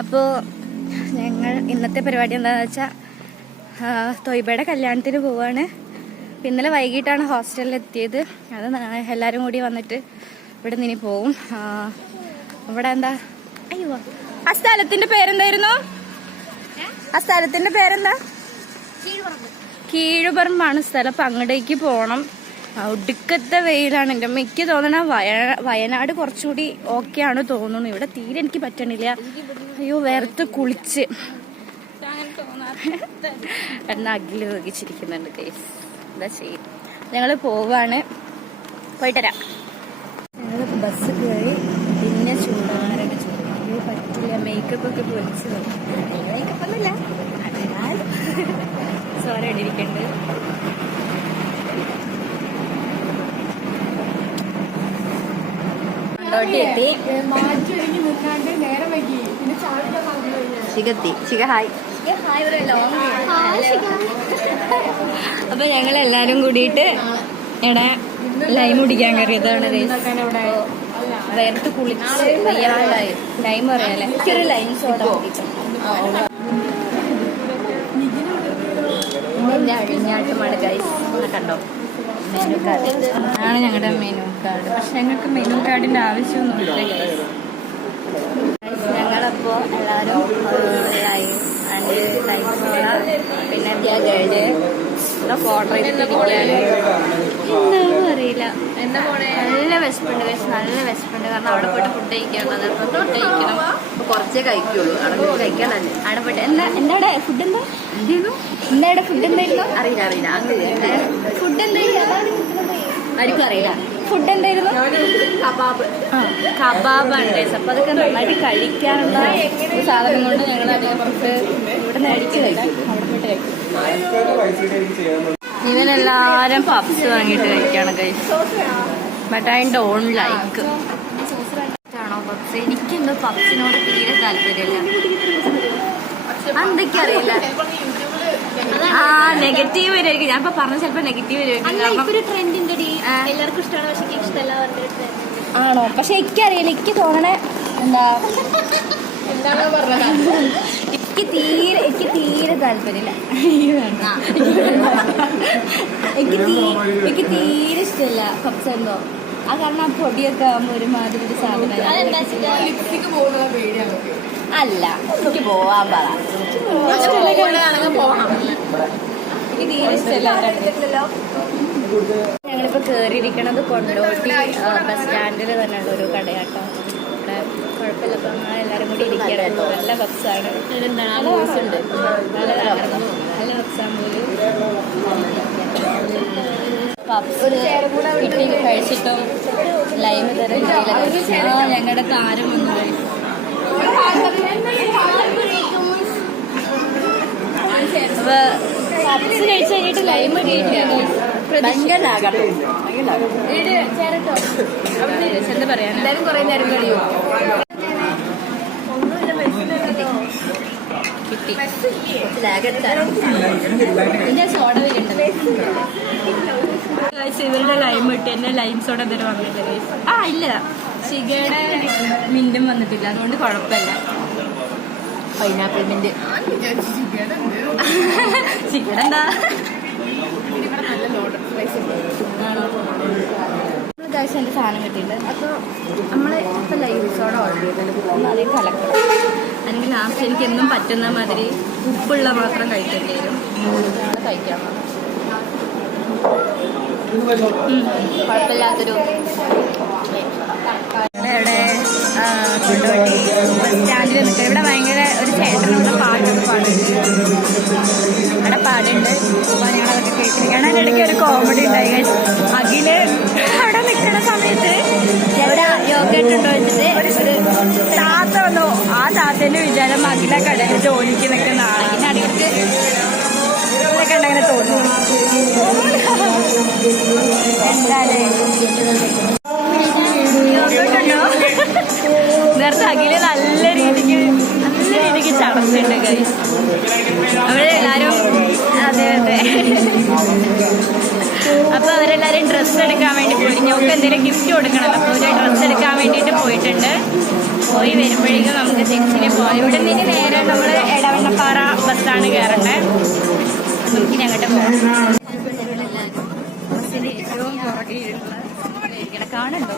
അപ്പോൾ ഞങ്ങൾ ഇന്നത്തെ പരിപാടി എന്താണെന്ന് വെച്ചാൽ തൊയ്ബയുടെ കല്യാണത്തിന് പോവാണ്. ഇന്നലെ വൈകിട്ടാണ് ഹോസ്റ്റലിൽ എത്തിയത്. അത് എല്ലാവരും കൂടി വന്നിട്ട് ഇവിടെ നിന്ന് ഇനി പോവും. ഇവിടെ എന്താ, അയ്യോ ആ സ്ഥലത്തിന്റെ പേരെന്തായിരുന്നു? ആ സ്ഥലത്തിന്റെ പേരെന്താ? കീഴുപറമ്പാണ് സ്ഥലം. അപ്പം അങ്ങോട്ടേക്ക് പോകണം. ഒടുക്കത്തെ വെയിലാണ്. എൻ്റെ അമ്മയ്ക്ക് തോന്നണ വയനാട് കുറച്ചുകൂടി ഓക്കെ ആണ് തോന്നുന്നു. ഇവിടെ തീരെ എനിക്ക് പറ്റണില്ല. അയ്യോ വേർത്ത് കുളിച്ച് എന്നാ അഖില് വഹിച്ചിരിക്കുന്നുണ്ട്. കേസ് എന്താ ചെയ്യും. ഞങ്ങൾ പോവാണ്. പോയിട്ടരാം. ഞങ്ങൾ ബസ് കയറി. പിന്നെ ചൂടാറുടെ ചൂട് പറ്റില്ല. മേക്കപ്പ് ഒക്കെ പൊളിച്ച് മേക്കപ്പ് ഒന്നുമില്ല, സോറി ഇട്ടിരിക്കണ്ട്. അപ്പൊ ഞങ്ങളെല്ലാരും കൂടിയിട്ട് ഇവിടെ ലൈം കുടിക്കാൻ കയറിയതാണ്. വേർത്ത് കുളിച്ച് വയ്യാണ്ടായി. ലൈം പറയാല്ലേ, എനിക്കൊരു ലൈം സോഡ അഴിഞ്ഞാട്ടമാണ് ഗൈസ്. കണ്ടോ, മെനു കാർഡ് ആണ് ഞങ്ങളുടെ മെനു കാർഡ്. പക്ഷെ ഞങ്ങൾക്ക് മെനു കാർഡിന്റെ ആവശ്യമൊന്നുമില്ല ഗൈസ്. ഞങ്ങളപ്പോ എല്ലാവരും ലൈം സോഡ പിന്നെ ഗൈഡ് ഫോട്ടോ എടുത്തിരിക്കുകയാണ്. എന്താവും അറിയില്ല. എന്താ പോണേ, നല്ല വിശപ്പുണ്ട് ഗൈസ്, നല്ല വിശപ്പുണ്ട്. കാരണം അവിടെ പോയിട്ട് ഫുഡ് കഴിക്കാനുള്ളത്. ഫുഡ് കഴിക്കണം, കുറച്ചേ കഴിക്കുള്ളൂ. അവിടെ പോയിട്ട് കഴിക്കാനല്ലേ. അവിടെ പോയിട്ട് എന്താ ഫുഡ് എന്താ എന്താ ഫുഡ് എന്തായിരുന്നു അറിയില്ല. ഫുഡ് എന്തായിരുന്നു ആർക്കും അറിയില്ല. ഫുഡ് എന്തായിരുന്നു? കബാബാണ് ഗൈസ്. അപ്പൊ അതൊക്കെ നന്നായിട്ട് കഴിക്കാനുള്ള സാധനം കൊണ്ട് ഞങ്ങൾ ഫുഡ് ഇവിടെ നിന്ന് അടിച്ച് കഴിക്കും. അവിടെ പോയിട്ട് കഴിക്കും. ഇവനെല്ലാരും പപ്സ് വാങ്ങിയിട്ട് കഴിക്കാണ് guys. But I don't like. ആണോ പപ്സ്? എനിക്കെന്തോ പപ്സിനോട് തീരെ താല്പര്യമില്ല. എന്തൊക്കെ അറിയില്ല. ആ നെഗറ്റീവ് വരുമായിരിക്കും. ഞാൻ ഇപ്പൊ പറഞ്ഞ ചിലപ്പോ നെഗറ്റീവ് വരുമായിരിക്കും. എല്ലാവർക്കും ഇഷ്ടമാണ്, പക്ഷെ എനിക്ക് ഇഷ്ടമല്ല. ആണോ? പക്ഷെ എനിക്കറിയില്ല. എനിക്ക് തോന്നണേ എന്താണോ പറഞ്ഞത്, എനിക്ക് തീരെ താല്പര്യമില്ല. എനിക്ക് തീരെ ഇഷ്ടമില്ല പപ്സ്. എന്തോ ആ കാരണം ആ പൊടിയൊക്കെ ആകുമ്പോ ഒരുമാതിരി ഒരു സാധനം. അല്ല, എനിക്ക് പോവാൻ പറ. എനിക്ക് തീരെ ഇഷ്ടമല്ല. ഞങ്ങളിപ്പോ കേറിയിരിക്കണത് കൊണ്ടോട്ടി ബസ് സ്റ്റാൻഡിൽ തന്നെയുള്ള ഒരു കടയാട്ടോ. ഇവിടെ കുഴപ്പമില്ല. അപ്പൊ എല്ലാരും കൂടി ഇരിക്കണം. നല്ല ബസ്സാണ്. നല്ല ബസ്സുണ്ട്. നല്ല ബസ്സാകുമ്പോൾ പപ്സ് കിട്ടി കഴിച്ചിട്ടും ലൈം തരം ഞങ്ങളുടെ താരം വന്നു പോയി. അപ്പൊ പപ്സ് കഴിച്ചു കഴിഞ്ഞിട്ട് ലൈം എന്താ പറയാ, എല്ലാരും കുറെ നേരം കഴിയും. കിട്ടി പിന്നെ സോഡ വരുന്നുണ്ട്. ഇവരുടെ ലൈം കിട്ടി. എന്നെ ലൈം സോഡ തരം വന്നിട്ടില്ല. ഇല്ല, ഷിഗയുടെ മിന്റും വന്നിട്ടില്ല. അതുകൊണ്ട് കുഴപ്പമില്ല. പൈനാപ്പിൾ മിന്റ് ചിക്കൻ എന്താ അത്യാവശ്യം എൻ്റെ സാധനം കിട്ടിയിട്ടുണ്ട്. അപ്പോൾ നമ്മൾ ഇപ്പോൾ ലൈം സോഡ ഓർഡർ ചെയ്തത് ഒന്ന് അധികം കലക്കണം. അല്ലെങ്കിൽ ലാസ്റ്റ് എനിക്ക് എന്നും പറ്റുന്ന മാതിരി ഉപ്പുള്ള മാത്രം കഴിക്കേണ്ടി വരും. കഴിക്കാൻ കുഴപ്പമില്ലാത്തൊരു ഇവിടെ ബസ് സ്റ്റാൻഡിൽ നിൽക്കുക. ഇവിടെ ഭയങ്കര ഒരു ചേട്ടനോട് പാട്ടൊക്കെ പാടുന്നുണ്ട്. അവിടെ പാടുണ്ട്. അപ്പോൾ ഞങ്ങളതൊക്കെ കേൾക്കുന്നത്. അതിൻ്റെ ഇടയ്ക്ക് ഒരു കോമഡി ഉണ്ടായി. അഖില് അവിടെ നിൽക്കുന്ന സമയത്ത് എവിടെ യോഗട്ടുണ്ടോ വെച്ചിട്ട് ഒരു താത്ത വന്നു. ആ താത്തേൻ്റെ വിചാരം അഖില കടയിൽ ജോലിക്ക് നിൽക്കുന്ന ആളെ അടിക്ക് ഇതൊക്കെ ഉണ്ടങ്ങനെ തോന്നുന്നു. എന്തായാലേ യോഗട്ടുണ്ടോ? നേരത്തെ അഖില് നല്ല രീതിക്ക് ചടച്ചുണ്ട് ഗൈസ്. അവിടെ എല്ലാരും അതെ. അപ്പൊ അവരെല്ലാരും ഡ്രസ്സ് എടുക്കാൻ വേണ്ടി പോയി. ഞങ്ങൾക്ക് എന്തെങ്കിലും ഗിഫ്റ്റ് കൊടുക്കണം. അപ്പോൾ ഒരു ഡ്രസ്സ് എടുക്കാൻ വേണ്ടിയിട്ട് പോയിട്ടുണ്ട്. പോയി വരുമ്പോഴേക്കും നമുക്ക് തിരിച്ചിന് പോകാം. ഇവിടെ നിന്ന് നേരെ നമ്മൾ എടവണ്ണപ്പാറ ബസ്സാണ് കയറേണ്ടത്. നമുക്കിനി അങ്ങോട്ട് പോകാം. ബസ്സിന് ഏറ്റവും പുറകിലുള്ള കാണുണ്ടോ?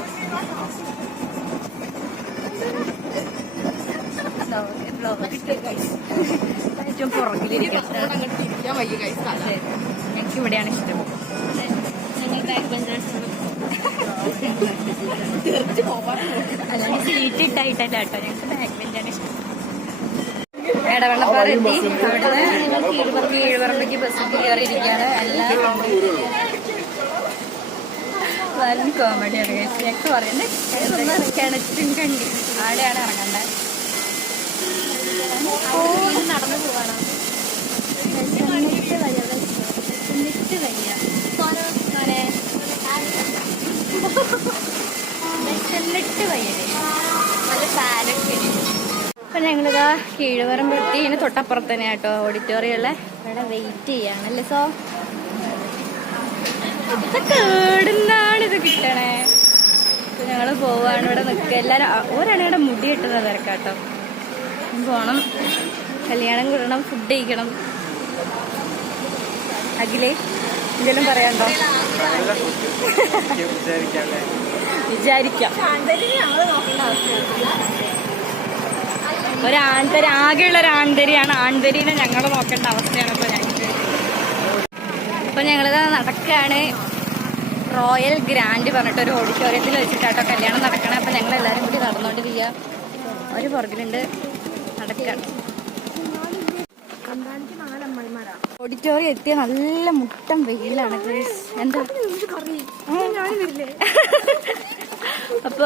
ഏറ്റവും പുറകിലിരിക്കുന്നത് എനിക്ക് ഇവിടെയാണ് ഇഷ്ടം. അല്ലെങ്കിൽ സീറ്റ് ഇട്ടായിട്ടല്ല കേട്ടോ, ഞങ്ങൾക്ക് ബാക്ക് ബെഞ്ചാണ് ഇഷ്ടം. എടവണ്ണപ്പാറ എത്തി. അവിടുന്ന് കീഴ്പറമ്പേക്ക് ബസ് കയറിയിരിക്കുകയാണ്. എല്ലാം വളരെ കോമഡിയാണ്. ഞങ്ങൾക്ക് പറയുന്നത് കിണറ്റും കണ്ടി ആടെയാണ് ഇറങ്ങേണ്ടത്. നടന്നു പോവാണോ? അപ്പൊ ഞങ്ങളിതാ കീഴ്പറമ്പെത്തി. ഇതിന് തൊട്ടപ്പുറത്ത് തന്നെ കേട്ടോ ഓഡിറ്റോറിയമുള്ള. ഇവിടെ വെയിറ്റ് ചെയ്യാണല്ലേ. സോ കേടുന്നാണ് ഇത് കിട്ടണേ. ഞങ്ങള് പോവാണ്. ഇവിടെ നിൽക്കുക. എല്ലാരും ഒരാണ് ഇവിടെ മുടി കിട്ടുന്നത് തിരക്കാട്ടോ. പോണം, കല്യാണം കൂടണം, ഫുഡ് കഴിക്കണം. അഖിലേ എന്തെങ്കിലും പറയാണ്ടോ? വിചാരിക്കാം. ഒരാൺതരി, ആകെയുള്ള ഒരു ആൺതരിയാണ്. ആൺതരീനെ ഞങ്ങൾ നോക്കേണ്ട അവസ്ഥയാണ് ഇപ്പൊ ഞങ്ങൾക്ക്. അപ്പൊ ഞങ്ങളിത് നടക്കുകയാണ്. റോയൽ ഗ്രാൻഡ് പറഞ്ഞിട്ട് ഒരു ഓഡിറ്റോറിയത്തിൽ വെച്ചിട്ടാട്ടോ കല്യാണം നടക്കണം. അപ്പൊ ഞങ്ങൾ എല്ലാവരും കൂടി നടന്നുകൊണ്ടിരിക്കുക. ഒരു പുറകിലുണ്ട്, നടക്കുകയാണ്. ഓഡിറ്റോറിയം എത്തിയ നല്ല മുട്ടം വെയിലാണ്. എന്താ അപ്പൊ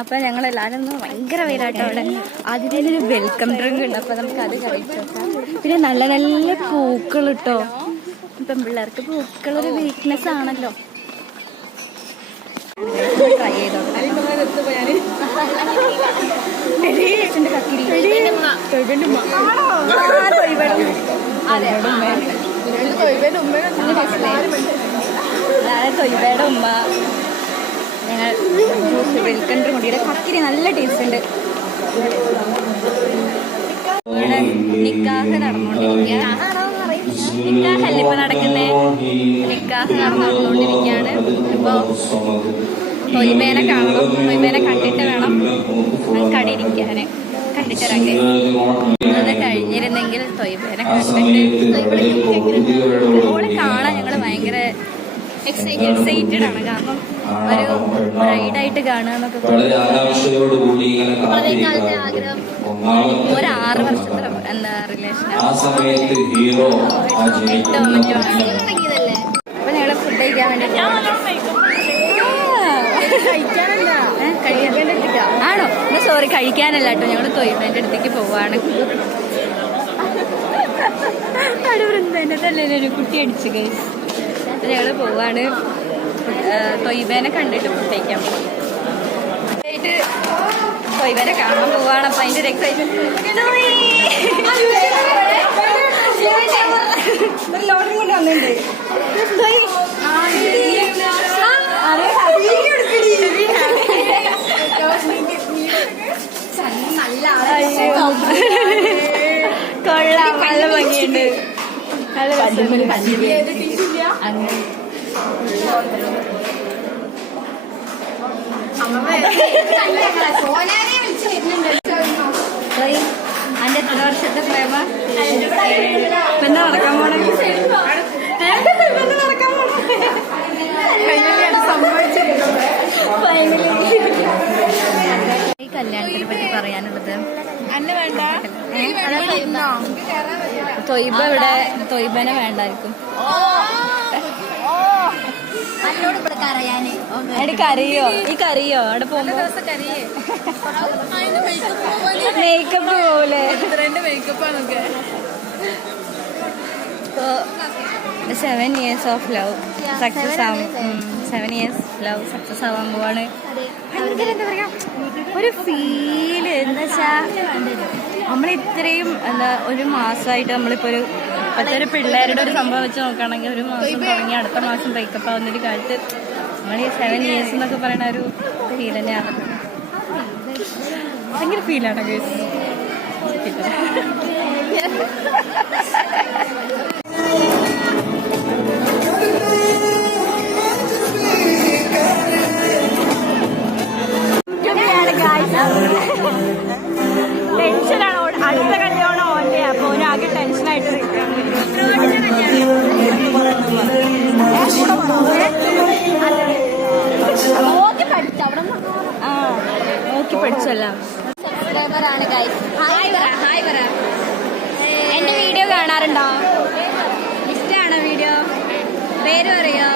അപ്പൊ ഞങ്ങൾ എല്ലാരും ഭയങ്കര വെയിലാട്ടോ അവിടെ. അതിലൊരു വെൽക്കം ഡ്രിങ്ക് ഉണ്ട്. അപ്പൊ നമുക്ക് അത് കഴിച്ചോക്കാം. പിന്നെ നല്ല നല്ല പൂക്കൾ ഇട്ടോ. പെൺപിള്ളേർക്ക് പൂക്കളൊരു വീക്ക്നെസ് ആണല്ലോ. ട്രൈ ചെയ്തോട്ടെ. തൊയ്ബയുടെ ഉമ്മ. ഞങ്ങൾ ജ്യൂസ് വെൽക്കം കൊണ്ടിട്ട് കക്കിരി നല്ല ടേസ്റ്റ് ഉണ്ട്. ഇവിടെ നിക്കാഹ് നടന്നുകൊണ്ടിരിക്കുകയാണ്. നിക്കാഹല്ലേ ഇപ്പൊ നടക്കുന്നേ? നിക്കാഹ് നടന്നുകൊണ്ടിരിക്കുകയാണ്. ഇപ്പൊ തൊയ്ബേനെ കാണണം. തൊയ്ബേനെ കണ്ടിട്ട് വേണം കടിയിരിക്കാന്. കണ്ടിട്ടിറങ്ങി അത് കഴിഞ്ഞിരുന്നെങ്കിൽ തൊയ്ബേനെ കണ്ടിട്ട് ഓളെ കാണാൻ ഞങ്ങൾ ഭയങ്കര എക്സൈറ്റഡ് ആണ്. കാരണം ഒരു റൈഡായിട്ട് കാണുക എന്നൊക്കെ ആഗ്രഹം. ഒരു 6 വർഷത്തെ എന്താ റിലേഷൻ. അപ്പൊ ഞങ്ങള് ഫുഡ് കഴിക്കാൻ വേണ്ടി ആണോ? സോറി, കഴിക്കാനല്ല കേട്ടോ. ഞങ്ങള് തൊയ്ബേന്റെ അടുത്തേക്ക് പോവാണ്. അവിടെ വൃന്ദനല്ലേ ഒരു കുട്ടി അടിച്ചു ഗൈസ്. ഞങ്ങള് പോവാണ്. തൊയ്ബേനെ കണ്ടിട്ട് ഫുഡ് കഴിക്കാൻ പോകും. തൊയ്ബേനെ കാണാൻ പോവാണ്. അപ്പൊ അതിന്റെ ഒരു എക്സൈറ്റ്മെന്റ്. ലോട്ടറി കൊണ്ട് വന്നിട്ടുണ്ട്. കൊള്ളാം, നല്ല ഭംഗിയുണ്ട്. നല്ല അന്റെ എത്ര വർഷത്തെ പ്രേമ? പിന്നെ നടക്കാൻ പോണേ? നടക്കാൻ പോണേ? ഈ കല്യാണത്തിനെ പറ്റി പറയാനുള്ളത് തൊയ്ബ ഇവിടെ തൊയ്ബനെ വേണ്ടായിരിക്കും. കരയോ? ഈ കരയോ അവിടെ പോകുമ്പോ? മേക്കപ്പ് പോലെ 7 years of love സക്സസ് ആവും. 7 years ലവ് സക്സസ് ആവാൻ പോവാണ്. ഭയങ്കര എന്താ പറയാ ഒരു ഫീല്. എന്താ വെച്ചാ നമ്മളിത്രയും ഒരു മാസമായിട്ട് നമ്മളിപ്പോ ഇപ്പോഴത്തെ ഒരു പിള്ളേരുടെ ഒരു സംഭവം വെച്ച് നോക്കുകയാണെങ്കിൽ ഒരു മാസം തുടങ്ങി അടുത്ത മാസം ബ്രേക്കപ്പ് ആവുന്നൊരു കാലത്ത് നമ്മൾ ഈ 7 years എന്നൊക്കെ പറയുന്ന ഒരു ഫീൽ തന്നെയാണ്. ഭയങ്കര ഫീലാണ് ഗൈസ്. ടെൻഷനാണ്. അടുത്ത കല്യാണം ഓൻ്റെ, അപ്പൊ ഓനാകെ ടെൻഷനായിട്ട് നോക്കി പഠിച്ചല്ല. സബ്സ്ക്രൈബറാണ് ഗൈസ്. ഹായ് പറ, ഹായ് പറ. എന്റെ വീഡിയോ കാണാറുണ്ടോ? ഇഷ്ടമാണോ വീഡിയോ? പേര് പറയോ?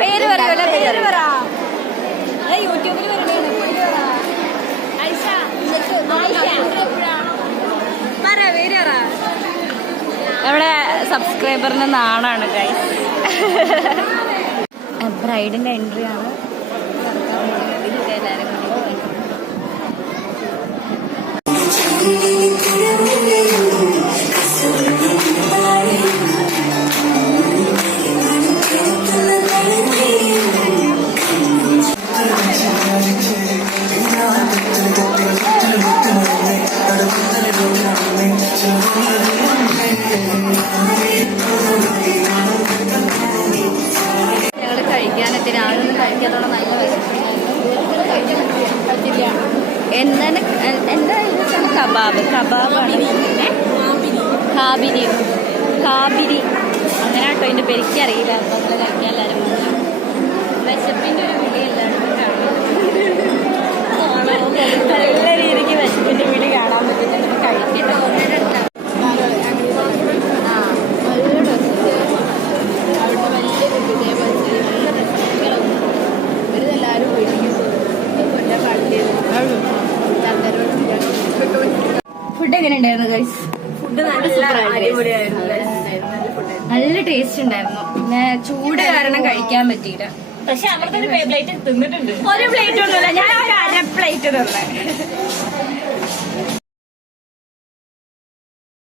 പേര് പറയൂല, പേര് പറ. യൂട്യൂബിൽ വരണേണ്. ഐഷ പറ, പേര് പറ. നമ്മുടെ സബ്സ്ക്രൈബറിന് നാണാണ് ഗൈസ്. ബ്രൈഡിന്റെ എൻട്രി ആണ്. എല്ലാവരും ഞങ്ങൾ കഴിക്കാനെത്തി. രാവിലെ ഒന്നും കഴിക്കാത്തോടെ നല്ല പറ്റില്ല. എന്താണ് എന്താ കബാബ്? കബാബാണ്. കാബിരി, കാബിരി അങ്ങനെ കേട്ടോ ഇതിന്റെ പേരിക്ക് അറിയില്ല. അപ്പൊ നമ്മൾ കഴിക്കാൻ എല്ലാവരും വിശപ്പിന്റെ ഒരു വീഡിയോ എല്ലാവരും നല്ല രീതിക്ക് വിശപ്പിന്റെ വീഡിയോ കാണാൻ പറ്റുന്നുണ്ട്. കഴിക്കട്ടോ. ഫുഡ് എങ്ങനെ ഉണ്ടായിരുന്നു ഗൈസ്? ഫുഡ് നല്ല ടേസ്റ്റ് ഉണ്ടായിരുന്നു. പിന്നെ ചൂട് കാരണം കഴിക്കാൻ പറ്റിയില്ല. പക്ഷെ അവിടുത്തെ ഒരു പ്ലേറ്റ് തിന്നിട്ടുണ്ട്. ഒരു പ്ലേറ്റ് ഒന്നുമില്ല, ഞാൻ ഒരു അര പ്ലേറ്റ് തന്നെ.